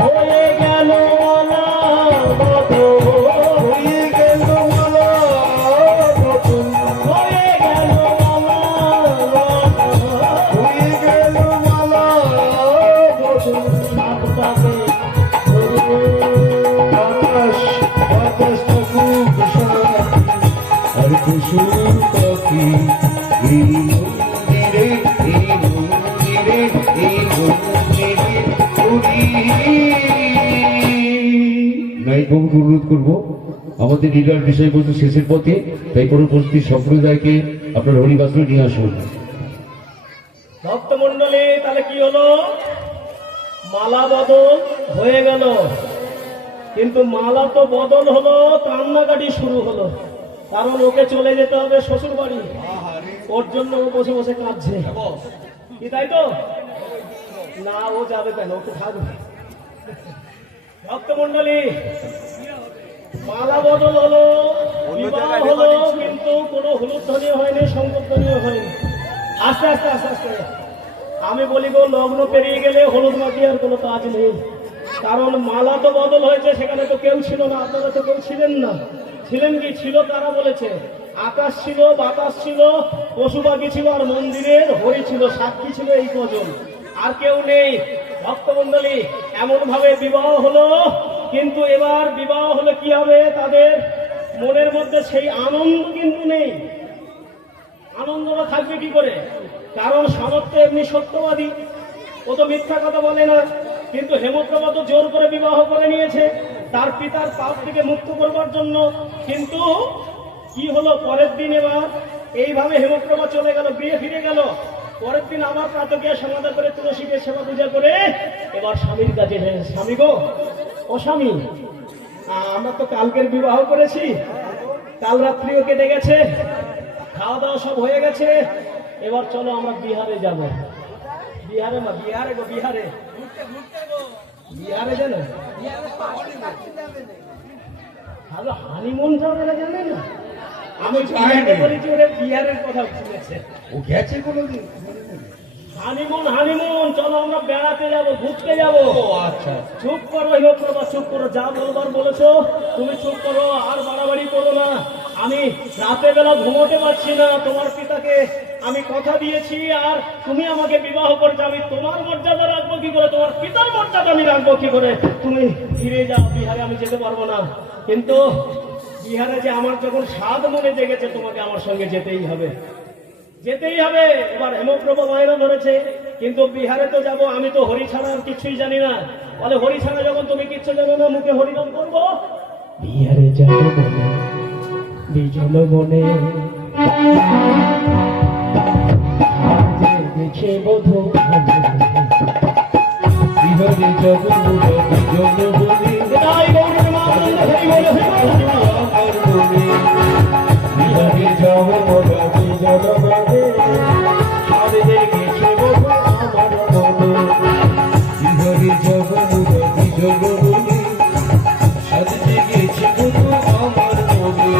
হয়ে গেল মালা হয়ে গেল মালা হয়ে গেল মালা হয়ে গেল মালা আকাশ বাতাস থাকুক আর কুসুম পাখি অনুরোধ করবো আমাদের লীলার বিষয়বস্তু শেষের পথে, তাই পরবর্তী সম্প্রদায়কে আপনার হরিবাসনে নিয়ে আসুন। ভক্তমন্ডলী, তাহলে কি হলো? মালা বদল হয়ে গেল, কিন্তু মালা তো বদল হলো, কান্নাকাটি শুরু হলো। কারণ ওকে চলে যেতে হবে শ্বশুর বাড়ি, ওর জন্য ও বসে বসে কাঁদছে। কি তাই তো? না, ও যাবে কেন, ওকে থাকবে। ভক্তমন্ডলী, মালা বদল হলো, বিবাহ হলো, কিন্তু কোনো হলুদ ধ্বনি হয়নি, সংকট ধ্বনিও হয়নি। আস্তে আস্তে আস্তে আস্তে আমি বলি গো, লগ্ন পেরিয়ে গেলে হলুদ মাটি আর কোনো কাজ নেই। কারণ মালা তো বদল হয়েছে, সেখানে তো কেউ ছিল না, আপনারা তো কেউ ছিলেন না। ছিলেন কি? ছিল তারা বলেছে। আকাশ ছিল, বাতাস ছিল, পশু পাখি ছিল, আর মন্দিরের হরি ছিল, সাক্ষী ছিল এই কজন, আর কেউ নেই। ভক্তমন্ডলী, এমন ভাবে বিবাহ হলো, কিন্তু এবার বিবাহ হলে কি হবে? তাদের মনের মধ্যে সেই আনন্দ কিন্তু নেই। আনন্দটা থাকবে কি করে? কারণ সামর্থ্য এমনি সত্যবাদী, ও তো মিথ্যা কথা বলে না। কিন্তু হেমপ্রভা তো জোর করে বিবাহ করে নিয়েছে তার পিতার পাপ থেকে মুক্ত করবার জন্য। কিন্তু কি হলো? পরের দিন এবার এইভাবে হেমপ্রভা চলে গেল, বিয়ে ফিরে গেল। পরের দিন আবার প্রাতঃকে সমাধা করে তুলসীকে সেবা পূজা করে এবার স্বামীর কাছে, স্বামী গো, ও স্বামী, আমরা তো কালকের বিবাহ করেছি, কাল রাত্রিও কেটে গেছে, খাওয়া দাওয়া সব হয়ে গেছে, এবার চলো আমরা বিহারে যাব। বিহারে না, বিহারে গো, বিহারে, বিহারে জানো? ভালো হানিমুন যাবে না, জানে না? আমি বলেছি ওরে বিহারের কথা শুনেছে, ও গেছে কোনোদিন? হানিমুন, হানিমুন, চলো আমরা বেড়াতে যাবো, ঘুরতে যাবো। আচ্ছা, চুপ করো হিমপ্রভা, চুপ করো, যা বলবার বলেছো তুমি চুপ করো, আর বাড়াবাড়ি করো না। আমি রাতে বেলা ঘুমোতে পারছি না, তোমার পিতাকে আমি কথা দিয়েছি, আর তুমি আমাকে বিবাহ করছো, আমি তোমার মর্যাদা রাখবো কি করে, তোমার পিতার মর্যাদা আমি রাখবো কি করে? তুমি ফিরে যাও, বিহারে আমি যেতে পারবো না। কিন্তু বিহারে যে আমার যখন স্বাদ মনে জেগেছে, তোমাকে আমার সঙ্গে যেতেই হবে, যেতেই হবে। এবার হেমপ্রভা বায়না ধরেছে, কিন্তু বিহারে তো যাব, আমি তো হরি ছাড়া আর কিছুই জানি না। বলে হরি ছাড়া যখন তুমি কিচ্ছু জানো না, মুখে হরিনাম করবো। বিহারে যাব বলে বিজল বনে দেখে বধূ, বিহারে যাব বিজল বনে, তাই গৌরের মা আনন্দ হরি বলে আমার মনে। বিহারে যাব বিজল বনে, স্বামী দেখেছে বধূ আমার মনে। বিহারে যাব বিজল বনে, সাজে গেছে বধূ আমার মনে।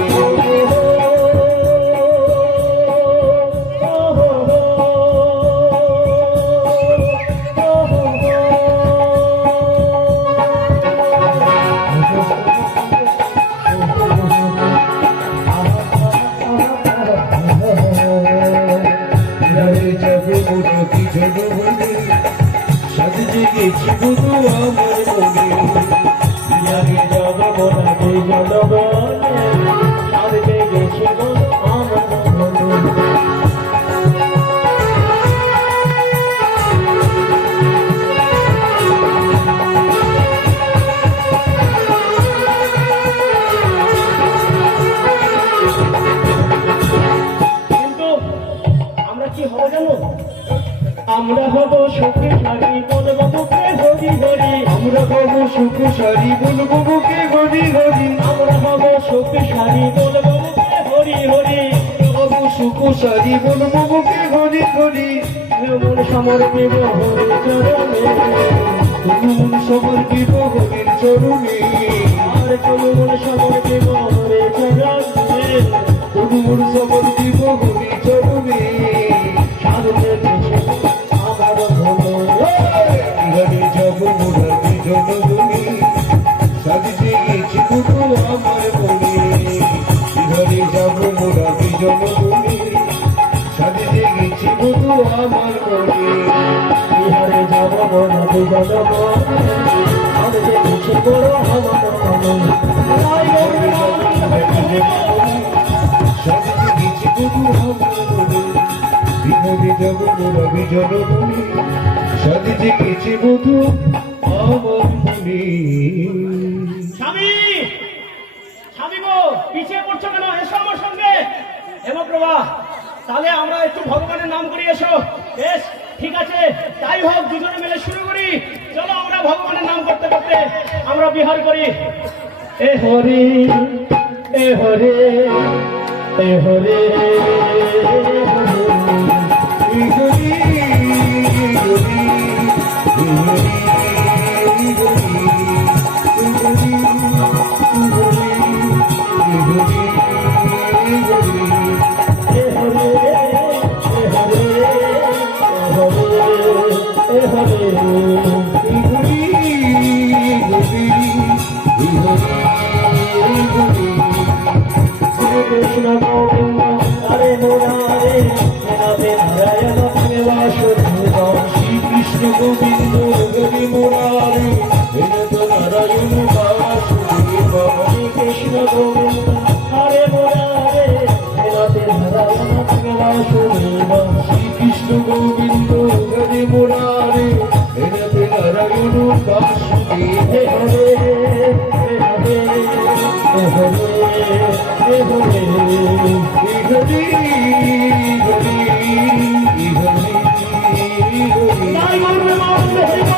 আমরা হব শক্তিশালী বলবো বুকে হরি হরি, আমরা হব সুখসারী বলবো বুকে হরি হরি, আমরা হব শক্তিশালী বলবো বুকে হরি হরি। হব সুখসারী বলবো বুকে হরি হরি, মন সমর্পিব হরি চরণে, মন সমর্পিত হরির চরণে, আর মন সমর্পিব হরি চরণে, মন সমর্পিত হরির চরণে। সাধুতে দেশে আমার হলো বিহারে যাব মোরা বিজন গুণী, সাজিতে গেছি দুটো আমার মনে। বিহারে যাব মোরা বিজন গুণী, সাজিতে গেছি দুটো আমার মনে। বিহারে যাব না দুজন আমি দেখেছি বড় আমার মনে। তাই সাজিতে গেছি দুটো আমার মনে। বিহারে যাব মোরা বিজন গুণী, সাজিতে গেছি দুটো আমার মনে। স্বামী, স্বামী গো, পিছিয়ে পড়ছো কেন? এসো আমার সঙ্গে। হেমপ্রভা, তাহলে আমরা একটু ভগবানের নাম করি, এসো। বেশ, ঠিক আছে, তাই হোক, দুজনে মিলে শুরু করি। চলো আমরা ভগবানের নাম করতে করতে আমরা বিহার করি। এ হরি, এ হরে, এ হরে, এ হরে, এ হরে, এ হরে, এ হরে। কৃষ্ণ গোবিন্দ হরে মুরারে, রাধে নারায়ণ প্রেম বাসুদেব। শ্রীকৃষ্ণ গোবিন্দ হরি মুরারি, নারায়ণ বাসুদেব। কৃষ্ণ গোবিন্দ হরে মুরারে, রাধে নারায়ণ প্রেম বাসুদেব। শ্রীকৃষ্ণ গোবিন্দ হরি মুরারি, নারায়ণ বাসুদেব। হে হরে, হে হরে, হে হরে, হে হরে। হরি হরি হরি হরি তাই বলবে মানবে হরিব।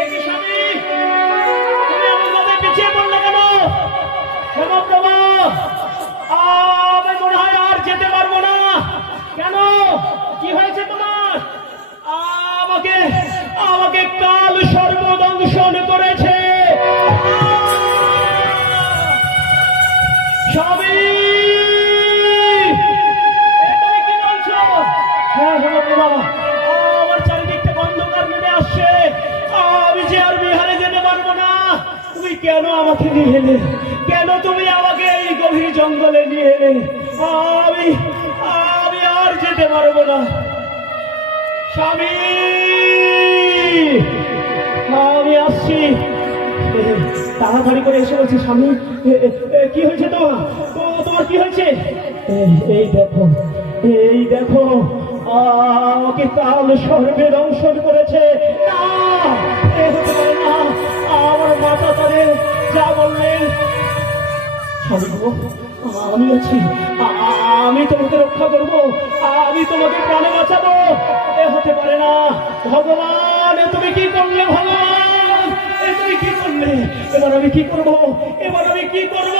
একই স্বামী, তুমি আমার মধ্যে পিছিয়ে পড়লে কেন? হেমপ্রভা, আমি মনে হয় আর যেতে পারবো না। কেন? কি হয়েছে তোমার? আমাকে আমাকে কাল সর্বদংশন করেছে। স্বামী, এ তুমি কি বলছো? হ্যাঁ হেমপ্রভা, আমার চারিদিক থেকে অন্ধকার নেমে আসছে। আমি যে আর বিহারে যেতে পারবো না। তুমি কেন আমাকে নিয়ে এলে? কেন তুমি আমাকে এই গভীর জঙ্গলে নিয়ে এলে? আমি আমি আর যেতে পারবো না। স্বামী, আমি আসছি। তাড়াতাড়ি করে এসে বলছি। স্বামী, কি হয়েছে তোমার? তোমার কি হয়েছে? এই দেখো, এই দেখো, আমাকে কাল স্বর্গে দংশন করেছে। না, এ হতে পারে না। আমার মাতা তাদের যা বললেন। স্বামী গো, আমি আছি, আমি তোমাকে রক্ষা করব, আমি তোমাকে প্রাণে বাঁচাবো। এ হতে পারে না। ভগবান, এ তুমি কি করলে? ভগবান, এ তুমি কি করলে? এবার আমি কি করব? এবার আমি কি করব?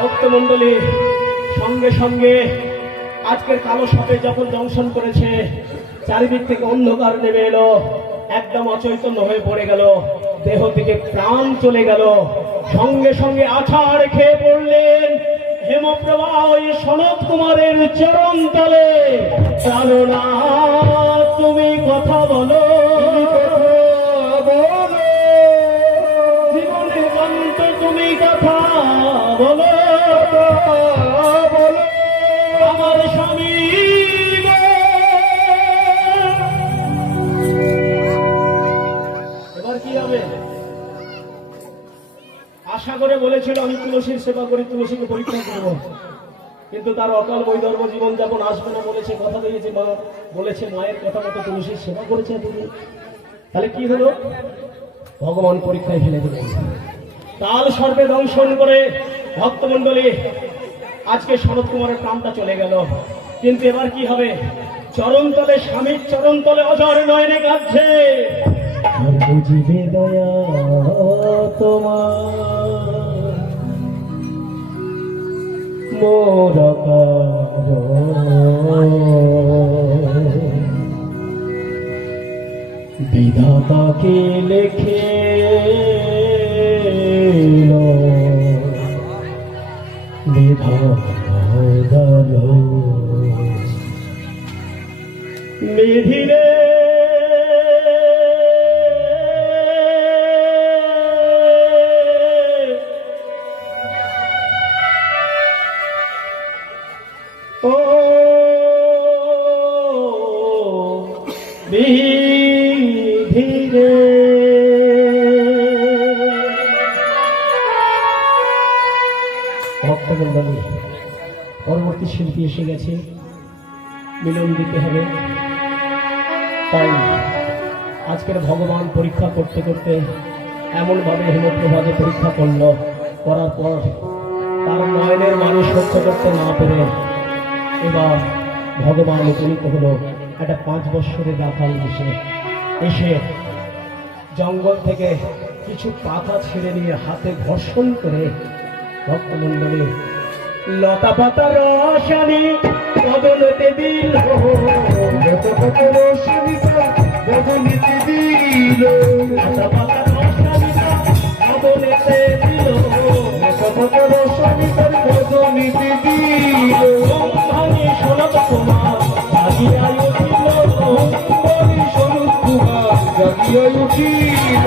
ভক্তমণ্ডলী, সঙ্গে সঙ্গে আজকের কালো সাপে যখন দংশন করেছে, চারিদিক থেকে অন্ধকার নেমে এলো, একদম অচৈতন্য হয়ে পড়ে গেল, দেহ থেকে প্রাণ চলে গেল। সঙ্গে সঙ্গে আছাড় খেয়ে পড়লেন হেমপ্রভা ওই সনত কুমারের চরণ তলে। চারণা, তুমি কথা বলো, জীবনে অন্ত তুমি কথা বলো, আমার স্বামী। এবার কি হবে? আশা করে বলেছিল আমি তুলসীর সেবা করি, তুলসীকে পরীক্ষা করব, কিন্তু তার অকাল বৈধর্ম জীবন যাপন আসবে না বলেছে, কথা দিয়েছে মা, বলেছে মায়ের কথা মতো তুলসীর সেবা করেছে তুমি। তাহলে কি হলো? ভগবান পরীক্ষায় ফেলে দিলেন। কাল সর্বে দংশন করে ভক্তমণ্ডলী আজকে শরৎ কুমারের প্রাণটা চলে গেল। কিন্তু এবার কি হবে? চরণতলে, স্বামীর চরণতলে অজর নয়নে কাঁদছে, আর বুঝিবে দয়া তোমার মোর বিধাতাকে লেখে বিধান মেধিরে ও বিধিরে ভক্তমণ্ডলী, পরবর্তী শিল্পী এসে গেছে, মিলন দিতে হবে। তাই আজকের ভগবান পরীক্ষা করতে করতে এমনভাবে হেমপ্রভাকে পরীক্ষা করলো, করার পর তার নয়নের মানুষ সহ্য করতে না পেরে এবার ভগবান উপনীত হলো একটা 5 বৎসরের রাখাল দেশে। এসে জঙ্গল থেকে কিছু পাতা ছেড়ে নিয়ে হাতে ঘর্ষণ করে ভক্তমণ্ডলী লতা পাতা রসানি বদলতে দিল, লতা পাতা রসানি বদলতে দিল, লতা পাতা রসানি বদলতে দিল, লতা পাতা রসানি বদলতে দিল, ভাঙি শোনত কুমার জাগিয়া উঠিল, ভাঙি শরৎ কুমার জাগিয়া উঠিল,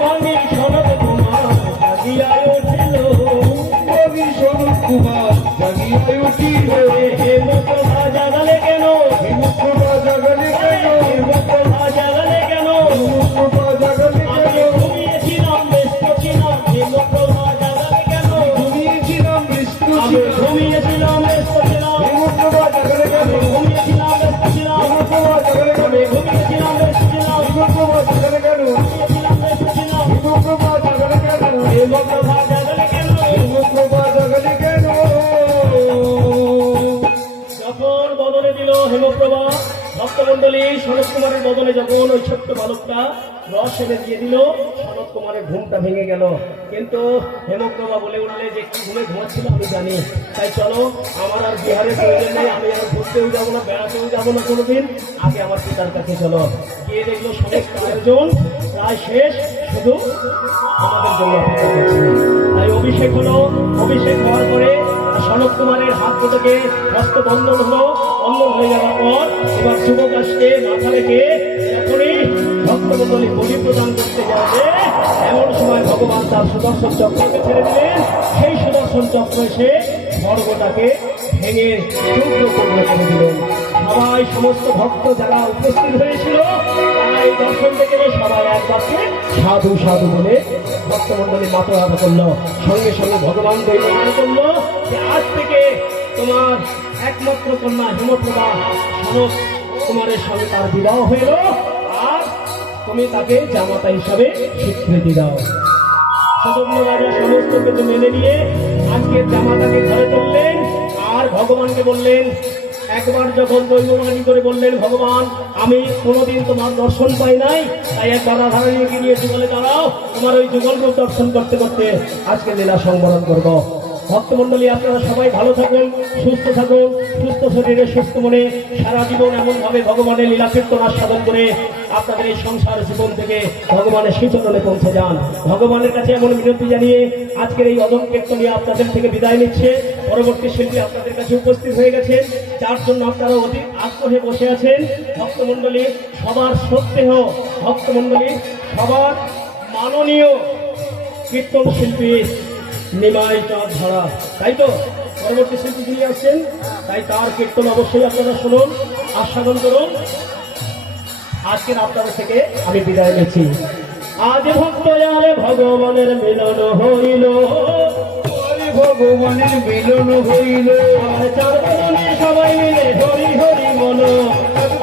ভাঙি শোনত কুমার জাগিয়া উঠিল, ভাঙি শরৎ কুমার জাগিয়া উঠিল, হেমপ্রভা জাগালে কেন, হেমপ্রভা জাগলে কেন, হেমপ্রভা জাগালে কেন, হেমপ্রভা জাগলে আমি কেন, ঘুমিয়েছিলাম ব্যস্ত ছিলাম, হেমপ্রভা জাগালে কেন, ঘুমিয়েছিলাম ব্যস্ত আমি ছিলাম, ঘুমিয়েছিলাম ব্যস্ত ছিলাম, হেমপ্রভা জাগলে কেন, আমি ঘুমিয়েছিলাম ব্যস্ত ছিলাম, হেমপ্রভা জাগলে কেন, আমি ঘুমিয়েছিলাম ব্যস্ত ছিলাম, হেমপ্রভা জাগলে কেন, ঘুমিয়েছিলাম ব্যস্ত ছিলাম, হেমপ্রভা জাগলে কেন, হেমপ্রভা জাগালে কেন। হেমপ্রভা জাগলে কেন। যখন বদলে দিল হেমপ্রভা, ভক্তমণ্ডলী শরৎ কুমারের বদলে যখন ওই ছোট্ট বালকটা রস এনে দিয়ে দিল, শরৎ কুমারের ঘুমটা ভেঙে গেল। কিন্তু হেমপ্রভা বলে উঠলে যে কি ঘুমে ঘুমাচ্ছিল আমি জানি, তাই চলো আমার আর বিহারের প্রয়োজন নেই, আমি আর ঘুরতেও যাবো না, বেড়াতেও যাবো না কোনোদিন, আগে আমার পিতার কাছে চলো। গিয়ে দেখলো সমস্ত আয়োজন প্রায় শেষ, শুধু আমাদের জন্য অপেক্ষা করছে। তাই অভিষেক হলো, অভিষেক হওয়ার পরে শরৎ কুমারের হাত দুটোকে হস্ত বন্ধন হলো, বন্ধন হয়ে যাওয়ার পর এবার যুবক আসতে মাথা রেখে যখনই ভক্তমণ্ডলী বলি প্রদান করতে যাবে, এমন সময় ভগবান তার সুদর্শন চক্রকে ছেড়ে দিলেন। সেই সুদর্শন চক্র এসে স্বর্গটাকে ভেঙে টুকরো টুকরো করে দিলেন। সবাই, সমস্ত ভক্ত যারা উপস্থিত হয়েছিল তারা এই দর্শন থেকে সবাই এক বাক্যে সাধু সাধু বলে ভক্তমণ্ডলী মাথা ব্যথা করলো। সঙ্গে সঙ্গে ভগবান দৈন্য করলো যে আজ থেকে তোমার একমাত্র কন্যা হেমপ্রভা শরৎ কুমারের সঙ্গে তার বিবাহ হইল, আর তুমি তাকে জামাতা হিসাবে স্বীকৃতি দাও। সুদর্ণ রাজা সমস্ত কিছু মেনে নিয়ে আজকের জামাতাকে ঘরে তুললেন, আর ভগবানকে বললেন, একবার যখন দৈববাণী করে বললেন, ভগবান আমি কোনোদিন তোমার দর্শন পাই নাই, তাই একবার রাধারানীকে নিয়ে যুগলে দাঁড়াও, তোমার ওই যুগল রূপ দর্শন করতে করতে আজকে লীলা সংবরণ করবো। ভক্তমণ্ডলী আপনারা সবাই ভালো থাকুন, সুস্থ থাকুন, সুস্থ শরীরে সুস্থ মনে সারা জীবন এমনভাবে ভগবানের লীলা কীর্তন আস্বাদন করে আপনাদের এই সংসার জীবন থেকে ভগবানের শ্রীচরণে পৌঁছে যান। ভগবানের কাছে এমন মিনতি জানিয়ে আজকের এই অদম কীর্তনীয় আপনাদের থেকে বিদায় নিচ্ছে। পরবর্তী শিল্পী আপনাদের কাছে উপস্থিত হয়ে গেছেন, যার জন্য আপনারা অধিক আগ্রহে বসে আছেন। ভক্তমণ্ডলী সবার শ্রদ্ধেয়, ভক্তমণ্ডলী সবার মাননীয় কীর্তন শিল্পী নিমাই চাঁদ ধারা, তাই তো পরবর্তী শিল্পী যিনি আসছেন, তাই তার কীর্তন অবশ্যই আপনারা শুনুন, আস্বাদন করুন। আজকের আপনাদের থেকে আমি বিদায় নিচ্ছি। আজ ভক্ত আর ভগবানের মিলন হইল হরি ভগবানের মিলন হইল আর চার বদনে সবাই মিলে হরি হরি বলো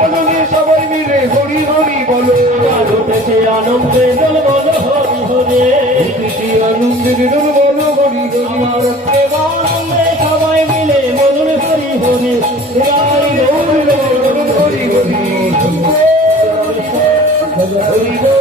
সর্বজনে সবাই মিলে হরি হরি বলো আর উঠেছে আনন্দে দল বলো হরি হরে উঠেছি আনন্দের দোল বলো হরি হরি আমার প্রেমানন্দে সবাই মিলে বলুন হরি হরি গাই গৌর হরি হরি হরি বল